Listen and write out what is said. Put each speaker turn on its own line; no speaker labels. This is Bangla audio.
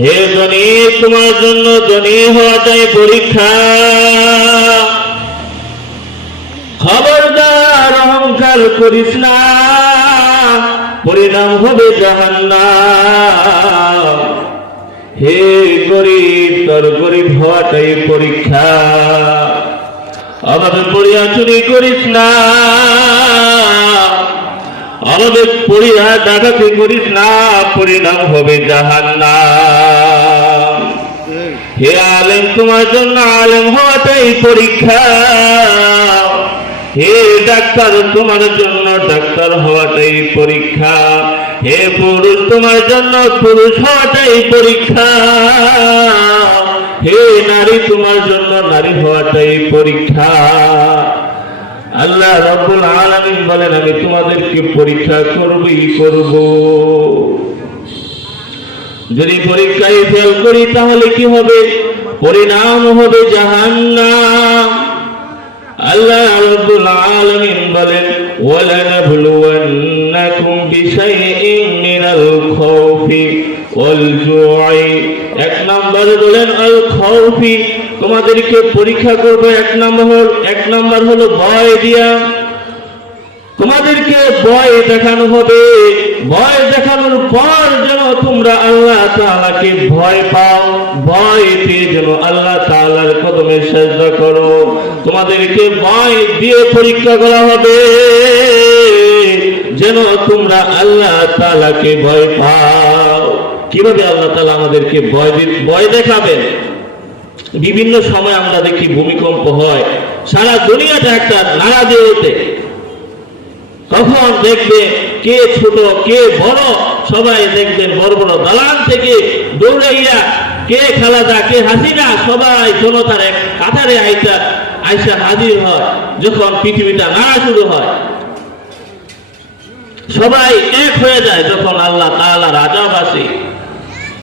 হে ধনী, তোমার জন্য ধনী হওয়াটাই পরীক্ষা। খবরদার অহংকার করিস না, পরিণাম হবে জাহান্নাম। হে গরিব, তোর গরিব হওয়াটাই পরীক্ষা। অভাবে পড়িয়া চুরি করিস না অভাবে পড়িয়া ডাকাতি করিস না, পরিণাম হবে জাহান্নাম। হে আলেম, তোমার জন্য আলেম হওয়াটাই পরীক্ষা। হে ডাক্তার, তোমার জন্য ডাক্তার হওয়াটাই পরীক্ষা। হে পুরুষ, তোমার জন্য পুরুষ হওয়াটাই পরীক্ষা। হে নারী, তোমার জন্য নারী হওয়াটাই পরীক্ষা। আল্লাহ রব্বুল আলামিন বলেন, আমি তোমাদেরকে পরীক্ষা করবই করব। যদি পরীক্ষায় ফেল করি, তাহলে কি হবে? পরিণাম হবে আল্লাহ বলেন বিশাইইন মিনাল খাউফি ওয়াল এক নম্বর বলেন, আল খাউফি, তোমাদেরকে পরীক্ষা করব এক নম্বর এক নম্বর হলো ভয় দিয়া। তোমাদেরকে ভয় দেখানো হবে। ভয় দেখানোর পর যেন তোমরা তাআলাকে ভয় পাও, ভয় পেয়ে যেন আল্লাহ তাআলার কদমে সেজদা করো। তোমাদেরকে ভয় দিয়ে পরীক্ষা করা হবে, যেন তোমরা আল্লাহ তাআলাকে ভয় পাও। কীভাবে আল্লাহ তাআলা আমাদেরকে ভয় ভয় দেখাবেন? বিভিন্ন সময় আমরা দেখি ভূমিকম্প হয়, সারা দুনিয়াটা একটা নাড়া দিয়ে ওঠে। তখন দেখবে কে ছোট, কে বড় সবাই দেখবেন বড় বড় দালান থেকে দৌড়াইয়া কে খালাদা, কে হাসিনা, সবাই জনতার এক কাতারে আইসা আইসা হাজির হয়, যখন পৃথিবীটা না শুরু হয়। সবাই এক হয়ে যায় যখন আল্লাহ তাহলে রাজাবাসী